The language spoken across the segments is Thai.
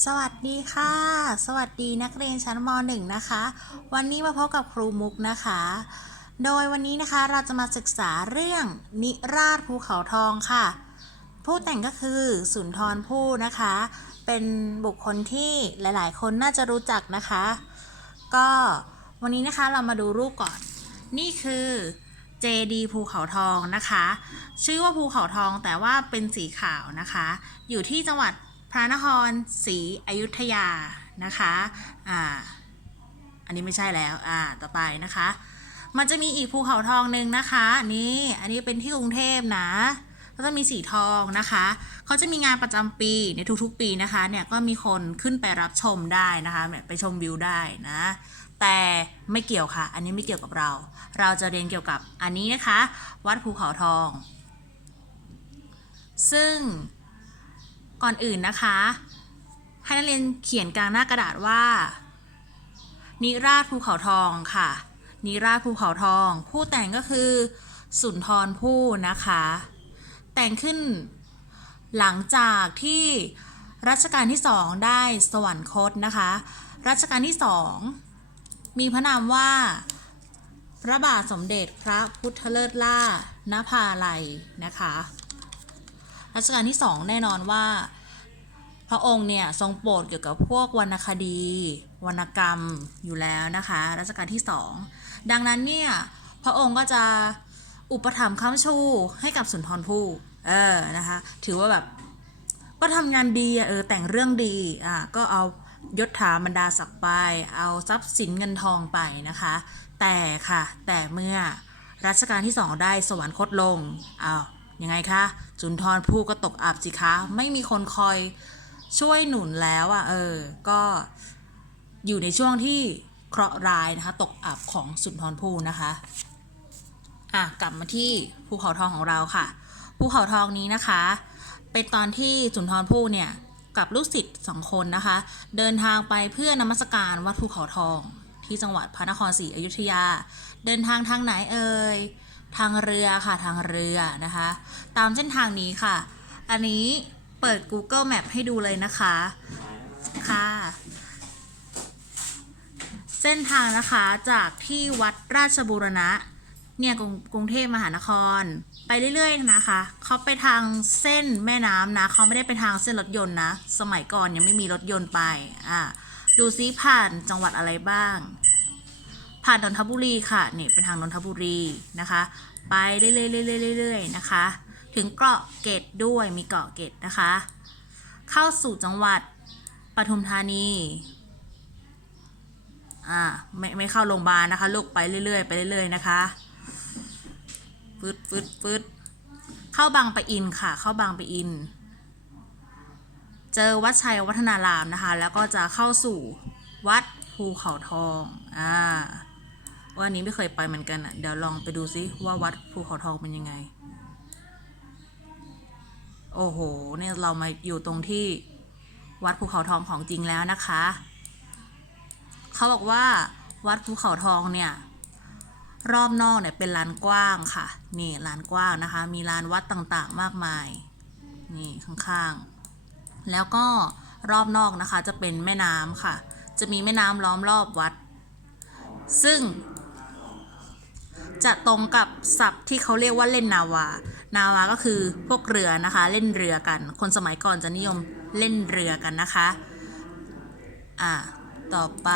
สวัสดีค่ะ สวัสดีนักเรียนชั้นม .1 นะคะ วันนี้มาพบกับครูมุกนะคะ โดยวันนี้นะคะเราจะมาศึกษาเรื่องนิราชภูเขาทองค่ะ ผู้แต่งก็คือสุนทรภู่นะคะ เป็นบุคคลที่หลาย ๆ คนน่าจะรู้จักนะคะ ก็วันนี้นะคะเรามาดูรูปก่อน นี่คือเจดีภูเขาทองนะคะ ชื่อว่าภูเขาทองแต่ว่าเป็นสีขาวนะคะ อยู่ที่จังหวัด พระนครศรีอยุธยานะคะอ่าอันนี้ไม่ใช่แล้วอ่าต่อไปนะคะ มันจะมีอีกภูเขาทองหนึ่งนะคะนี่อันนี้เป็นที่กรุงเทพนะก็จะมีสีทองนะคะ เขาจะมีงานประจำปีในทุกๆปีนะคะเนี่ยก็มีคนขึ้นไปรับชมได้นะคะไปชมวิวได้นะแต่ไม่เกี่ยวค่ะ อันนี้ไม่เกี่ยวกับเรา เราจะเรียนเกี่ยวกับอันนี้นะคะ วัดภูเขาทอง ซึ่ง ก่อนอื่นนะคะ ให้นักเรียนเขียนกลางหน้ากระดาษว่า นิราชภูเขาทองค่ะ นิราชภูเขาทอง ผู้แต่งก็คือ สุนทรภู่นะคะ แต่งขึ้นหลังจากที่รัชกาลที่สองได้สวรรคตนะคะ รัชกาลที่สองมีพระนามว่า พระบาทสมเด็จพระพุทธเลิศล่านภาลัยนะคะ รัชกาลที่สองแน่นอนว่า พระองค์เนี่ยทรงโปรดเกี่ยวกับพวกวรรณคดี วรรณกรรมอยู่แล้วนะคะรัชกาลที่สองดังนั้นเนี่ยพระองค์ก็จะอุปถัมภ์ค้ำชูให้กับสุนทรภู่เออนะคะถือว่าแบบก็ทำงานดีเออแต่งเรื่องดีอะก็เอายศถาบรรดาศักดิ์ไป เอาทรัพย์สินเงินทองไปนะคะ แต่ค่ะ แต่เมื่อรัชกาลที่สองได้สวรรคตลงอ้าว ยังไงคะสุนทรภู่ก็ตกอับสิคะ ไม่มีคนคอยช่วยหนุนแล้วอะ่ะเออ ก็อยู่ในช่วงที่เคราะห์ร้ายนะคะ ตกอับของสุนทรภู่นะคะ อะกลับมาที่ภูเขาทองของเราค่ะภูเขาทองนี้นะคะ เป็นตอนที่สุนทรภู่เนี่ยกับลูกศิษย์สองคนนะคะ เดินทางไปเพื่อนมัสการวัดภูเขาทอง ที่จังหวัดพระนครศรีอยุธยา เดินทางทางไหนเอ่ย ทางเรือค่ะทางเรือนะคะ ตามเส้นทางนี้ค่ะ อันนี้เปิด Google Map ให้ดูเลยนะคะค่ะ เส้นทางนะคะจากที่วัดราชบูรณะ เนี่ยกรุงกรุงเทพมหานคร ไปเรื่อยๆนะคะเขาไปทางเส้นแม่น้ำนะเขาไม่ได้ไปทางเส้นรถยนต์นะ สมัยก่อนยังไม่มีรถยนต์ไปอ่าดูซิผ่านจังหวัดอะไรบ้าง ผ่านนนทบุรีค่ะนี่เป็นทางนนทบุรีนะคะ ไปเรื่อยๆๆๆๆนะคะ ถึงเกาะเกร็ดด้วยมีเกาะเกร็ดนะคะ เข้าสู่จังหวัดปทุมธานีอ่าไม่ไม่เข้าโรงพยาบาลนะคะลูกไปเรื่อยๆไปเรื่อยๆนะคะฟึดฟึดฟึดเข้าบางปะอินค่ะ เข้าบางปะอิน เจอวัดชัยวัฒนารามนะคะ แล้วก็จะเข้าสู่วัดภูเขาทอง อ่า วันนี้ไม่เคยไปเหมือนกันอะ เดี๋ยวลองไปดูซิว่าวัดภูเขาทองเป็นยังไง โอ้โห เนี่ยเรามาอยู่ตรงที่วัดภูเขาทองของจริงแล้วนะคะ เขาบอกว่าวัดภูเขาทองเนี่ย รอบนอกเนี่ยเป็นลานกว้างค่ะ นี่ลานกว้างนะคะ มีลานวัดต่างๆมากมาย นี่ข้างๆ แล้วก็รอบนอกนะคะจะเป็นแม่น้ำค่ะ จะมีแม่น้ำล้อมรอบวัด ซึ่ง จะตรงกับศัพท์ที่เขาเรียกว่าเล่นนาวา นาวาก็คือพวกเรือนะคะ เล่นเรือกัน คนสมัยก่อนจะนิยมเล่นเรือกันนะคะ อะต่อไป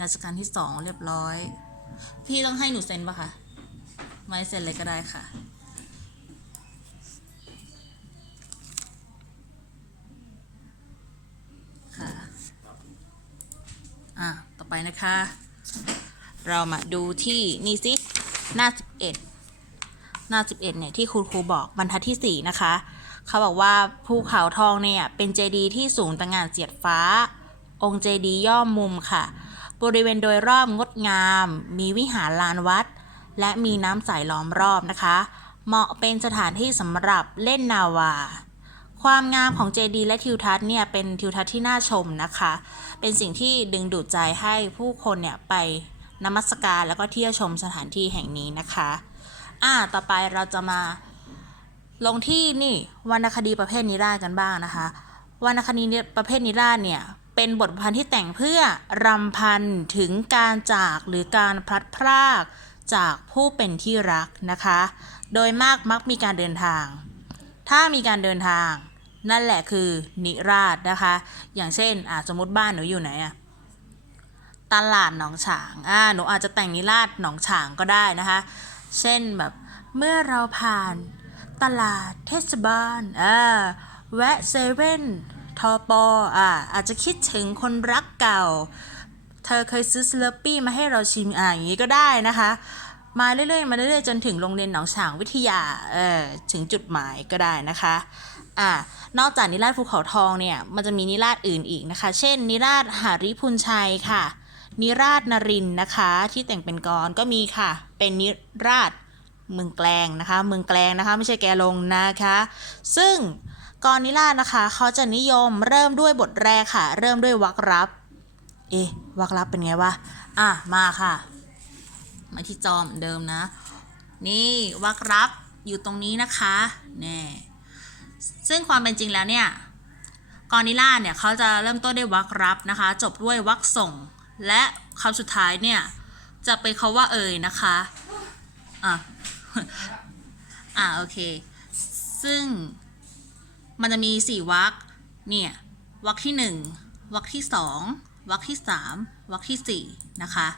รัชกาลที่สองเรียบร้อย พี่ต้องให้หนูเซ็นปะคะ ไม่เซ็นเลยก็ได้ค่ะค่ะ อะต่อไปนะคะ เรามาดูที่นี่สิหน้า 11 หน้า 11เนี่ยที่ครูครูบอกบรรทัดที่ 4 นะคะ เขาบอกว่าภูเขาทองเนี่ยเป็นเจดีย์ที่สูงตระหง่านเสียดฟ้า องค์เจดีย์ย่อมมุมค่ะ บริเวณโดยรอบงดงาม มีวิหารลานวัด และมีน้ำใสล้อมรอบนะคะ เหมาะเป็นสถานที่สำหรับเล่นนาวาความงามของเจดีย์และทิวทัศน์เนี่ยเป็นทิวทัศน์ที่น่าชมนะคะ เป็นสิ่งที่ดึงดูดใจให้ผู้คนเนี่ยไป นมัสการแล้วก็เที่ยวชมสถานที่แห่งนี้นะคะ อ่า ต่อไปเราจะมา ลงที่นี่วรรณคดีประเภทนิราศกันบ้างนะคะ วรรณคดีประเภทนิราศเนี่ยเป็นบทพันธ์ที่แต่งเพื่อรำพันถึงการจากหรือการพลัดพรากจากผู้เป็นที่รักนะคะ โดยมากมักมีการเดินทาง ถ้ามีการเดินทาง นั่นแหละคือนิราศนะคะ อย่างเช่นอะสมมติบ้านหนูอยู่ไหนอะ ตลาดหนองฉาง อ่า หนูอาจจะแต่งนิราศหนองฉางก็ได้นะคะ เช่นแบบเมื่อเราผ่านตลาดเทศบาล อ่า แวะเซเว่นทอปออ่า อาจจะคิดถึงคนรักเก่า เธอเคยซื้อสเลอร์ปี้มาให้เราชิม อ่า อย่างนี้ก็ได้นะคะ มาเรื่อยๆ มาเรื่อยๆ จนถึงโรงเรียนหนองฉางวิทยา เออ ถึงจุดหมายก็ได้นะคะ อ่านอกจากนิราศภูเขาทองเนี่ย มันจะมีนิราศอื่นอีกนะคะ เช่น นิราศหาริพุนชัยค่ะ นิราชนรินนะคะ ที่แต่งเป็นกรก็มีค่ะ เป็นนิราชเมืองแกลงนะคะ เมืองแกลงนะคะ ไม่ใช่แกลงนะคะ ซึ่งกรนิราชนะคะเขาจะนิยมเริ่มด้วยบทแรกค่ะ เริ่มด้วยวรรครับ เอ๊วรรครับเป็นไงวะอะมาค่ะ มาที่จอมเดิมนะ นี่วรรครับอยู่ตรงนี้นะคะแน่ซึ่งความเป็นจริงแล้วเนี่ยกรนิราศเนี่ยเขาจะเริ่มต้นด้วยวรรครับนะคะ จบด้วยวรรส่ง และคำสุดท้ายเนี่ย จะเป็นคาว่าเอ่ยนะคะ อะ อะโอเค ซึ่งมันจะมีสี่วรรคเนี่ยวรรคที่หนึ่งวรรคที่สองวรรคที่สามวรรคที่สี่นะคะ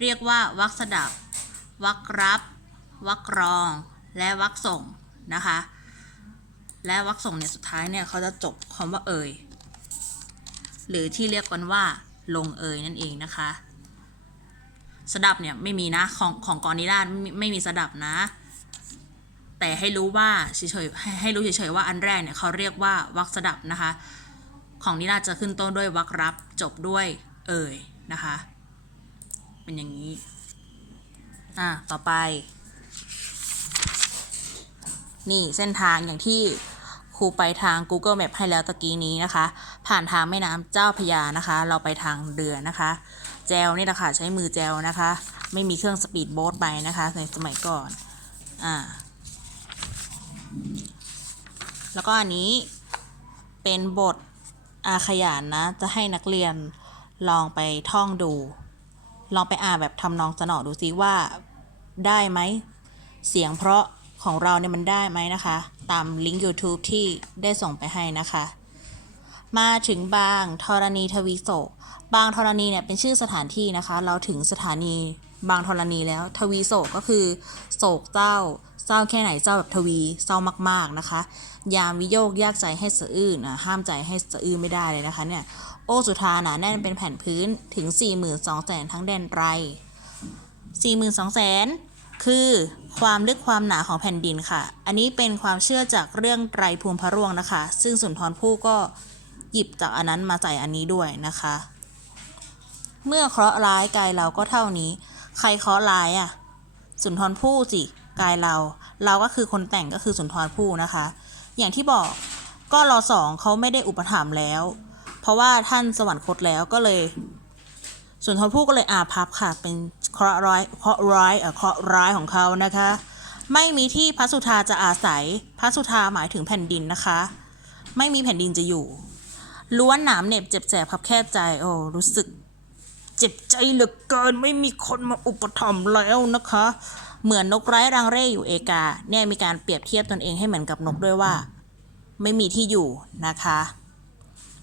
เรียกว่าวรรคสดับวรรครับวรรครอง และวรรคส่งนะคะ และวรรคส่งเนี่ยสุดท้ายเนี่ยเขาจะจบคำว่าเอ่ย หรือที่เรียกกันว่า ลงเอยนั่นเองนะคะสดับเนี่ยไม่มีนะของของกรนิราชไม่ไม่มีสดับนะ แต่ให้รู้ว่าเฉยๆให้ให้รู้เฉยๆว่าอันแรกเนี่ยเขาเรียกว่าวรรคสดับนะคะ ของนิราศจะขึ้นต้นด้วยวรรครับจบด้วยเอ่ยนะคะ เป็นอย่างนี้อะต่อไป นี่เส้นทางอย่างที่ ครูไปทาง Google Map ให้แล้วตะกี้นี้นะคะ ผ่านทางแม่น้ำเจ้าพยานะคะ เราไปทางเรือนะคะ แจวนี่แหละค่ะใช้มือแจวนะคะ ไม่มีเครื่องสปีดโบ๊ทไปนะคะในสมัยก่อนอ่าแล้วก็อันนี้เป็นบทอาขยานนะ จะให้นักเรียนลองไปท่องดู ลองไปอ่านแบบทำนองสนอดูซิว่าได้ไหม เสียงเพราะ ของเราเนี่ยมันได้ไหมนะคะ ตามลิงก์ YouTube ที่ได้ส่งไปให้นะคะ มาถึงบางธรณีทวีโศก บางธรณีเนี่ยเป็นชื่อสถานที่นะคะ เราถึงสถานีบางธรณีแล้ว ทวีโศกก็คือ โศกเจ้าเศร้าแค่ไหนเศร้าแบบทวีเศร้ามากๆนะคะ ยามวิโยกยากใจให้สะอื้นอะห้ามใจให้สะอื้นไม่ได้เลยนะคะเนี่ยโอสุธาหนาแน่นเป็นแผ่นพื้นถึง 42,000แสนทั้งแดนไร 42,000แสนคือ ความลึกความหนาของแผ่นดินค่ะ อันนี้เป็นความเชื่อจากเรื่องไตรภูมิพระร่วงนะคะ ซึ่งสุนทรภู่ก็หยิบจากอันนั้นมาใส่อันนี้ด้วยนะคะ เมื่อเคราะห์ร้ายกายเราก็เท่านี้ ใครเคราะห์ร้ายอะ สุนทรภู่สิกายเรา เราก็คือคนแต่งก็คือสุนทรภู่นะคะ อย่างที่บอกก็รอสองเขาไม่ได้อุปถัมภ์แล้ว เพราะว่าท่านสวรรคตแล้วก็เลย สุนทรภู่ก็เลยอาภัพค่ะ เป็นเคราะห์ร้ายเคราะห์ร้ายเอ่อเคราะห์ร้ายของเขานะคะ ไม่มีที่พระสุธาจะอาศัย พระสุธาหมายถึงแผ่นดินนะคะ ไม่มีแผ่นดินจะอยู่ ล้วนหนามเหน็บเจ็บแสบพับแคบใจ โอ้ รู้สึก เจ็บใจเหลือเกิน ไม่มีคนมาอุปถัมภ์แล้วนะคะ เหมือนนกไร้รังเร่อยู่เอกา เนี่ยมีการเปรียบเทียบตนเองให้เหมือนกับนกด้วยว่า ไม่มีที่อยู่นะคะ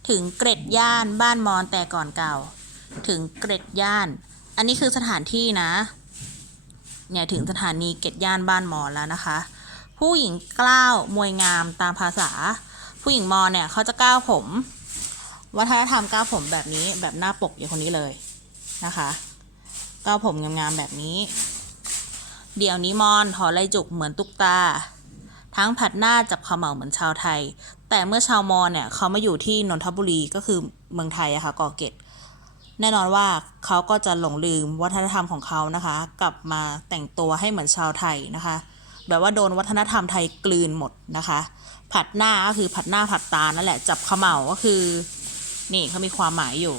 ถึงเกร็ดย่านบ้านมอนแต่ก่อนเก่า ถึงเกร็ดย่าน อันนี้คือสถานที่นะ เนี่ยถึงสถานีเกร็ดย่านบ้านมอแล้วนะคะ ผู้หญิงกล้าวมวยงามตามภาษา ผู้หญิงมอเนี่ยเขาจะก้าวผม วัฒนธรรมก้าวผมแบบนี้แบบหน้าปกอย่างคนนี้เลยนะคะก้าวผมงามๆแบบนี้ เดี๋ยวนี้มอนถอไรจุกเหมือนตุ๊กตา ทั้งผัดหน้าจับขมเหลาเหมือนชาวไทย แต่เมื่อชาวมอเนี่ยเขามาอยู่ที่นนทบุรีก็คือเมืองไทยอะค่ะกอเกต แน่นอนว่าเขาก็จะหลงลืมวัฒนธรรมของเขานะคะ กลับมาแต่งตัวให้เหมือนชาวไทยนะคะ แบบว่าโดนวัฒนธรรมไทยกลืนหมดนะคะ ผัดหน้าก็คือผัดหน้าผัดตานั่นแหละจับขมเหลาก็คือ นี่เขามีความหมายอยู่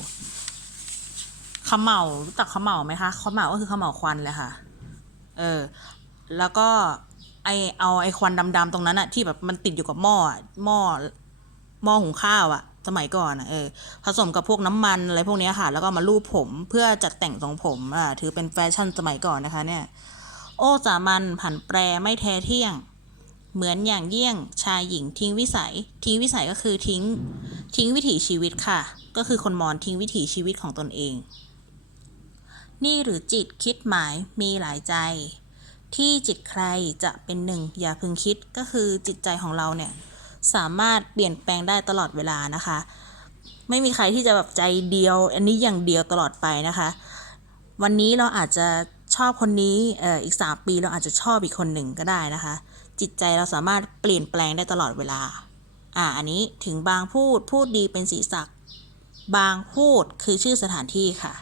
ขมเหลารู้จักขมเหลาไหมคะขมเหลาก็คือขมเหลาควันเลยค่ะ เออ แล้วก็ไอเอาไอควันดำๆตรงนั้นอะที่แบบมันติดอยู่กับหม้อหม้อหม้อหุงข้าวอะ สมัยก่อนเออผสมกับพวกน้ำมันอะไรพวกนี้ค่ะ แล้วก็มาลูบผมเพื่อจัดแต่งทรงผมอ่าถือเป็นแฟชั่นสมัยก่อนนะคะเนี่ย โอ้สามัญผันแปรไม่แท้เที่ยง เหมือนอย่างเยี่ยงชายหญิงทิ้งวิสัย ทิ้งวิสัยก็คือทิ้ง ทิ้งวิถีชีวิตค่ะ ก็คือคนมอญทิ้งวิถีชีวิตของตนเอง นี่หรือจิตคิดหมายมีหลายใจที่จิตใครจะเป็นหนึ่งอย่าพึงคิดก็คือจิตใจของเราเนี่ย สามารถเปลี่ยนแปลงได้ตลอดเวลานะคะ ไม่มีใครที่จะแบบใจเดียว อันนี้อย่างเดียวตลอดไปนะคะ วันนี้เราอาจจะชอบคนนี้เอ่ออีกสามปีเราอาจจะชอบอีกคนหนึ่งก็ได้นะคะ จิตใจเราสามารถเปลี่ยนแปลงได้ตลอดเวลาอ่าอันนี้ถึงบางพูดพูดดีเป็นสีสักบางพูดคือชื่อสถานที่ค่ะ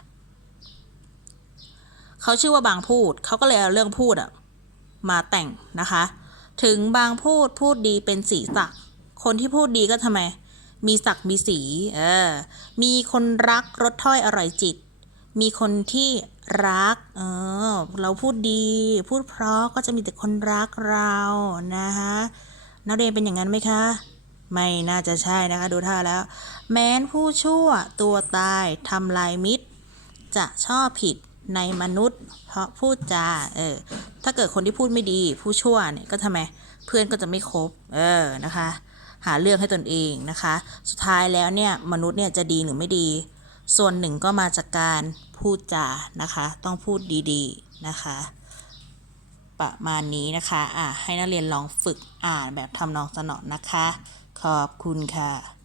เขาชื่อว่าบางพูดเขาก็เลยเอาเรื่องพูดอะมาแต่งนะคะ ถึงบางพูดพูดดีเป็นสีสัก คนที่พูดดีก็ทำไม มีศักดิ์มีสีเออมีคนรักรสถ้อยอร่อยจิต มีคนที่รัก เออ เราพูดดี พูดเพราะก็จะมีแต่คนรักเรานะคะนักเรียนเป็นอย่างนั้นไหมคะ ไม่น่าจะใช่นะคะ ดูท่าแล้ว แม้นผู้ชั่วตัวตายทำลายมิตร จะชอบผิดในมนุษย์ เพราะพูดจา เออ ถ้าเกิดคนที่พูดไม่ดี ผู้ชั่วเนี่ยก็ทำไม เพื่อนก็จะไม่คบ เออ นะคะ หาเรื่องให้ตนเองนะคะ สุดท้ายแล้วเนี่ยมนุษย์เนี่ยจะดีหรือไม่ดี ส่วนหนึ่งก็มาจากการพูดจานะคะ ต้องพูดดีๆนะคะ ประมาณนี้นะคะอะให้นักเรียนลองฝึกอ่านแบบทำนองสนอนะคะ ขอบคุณค่ะ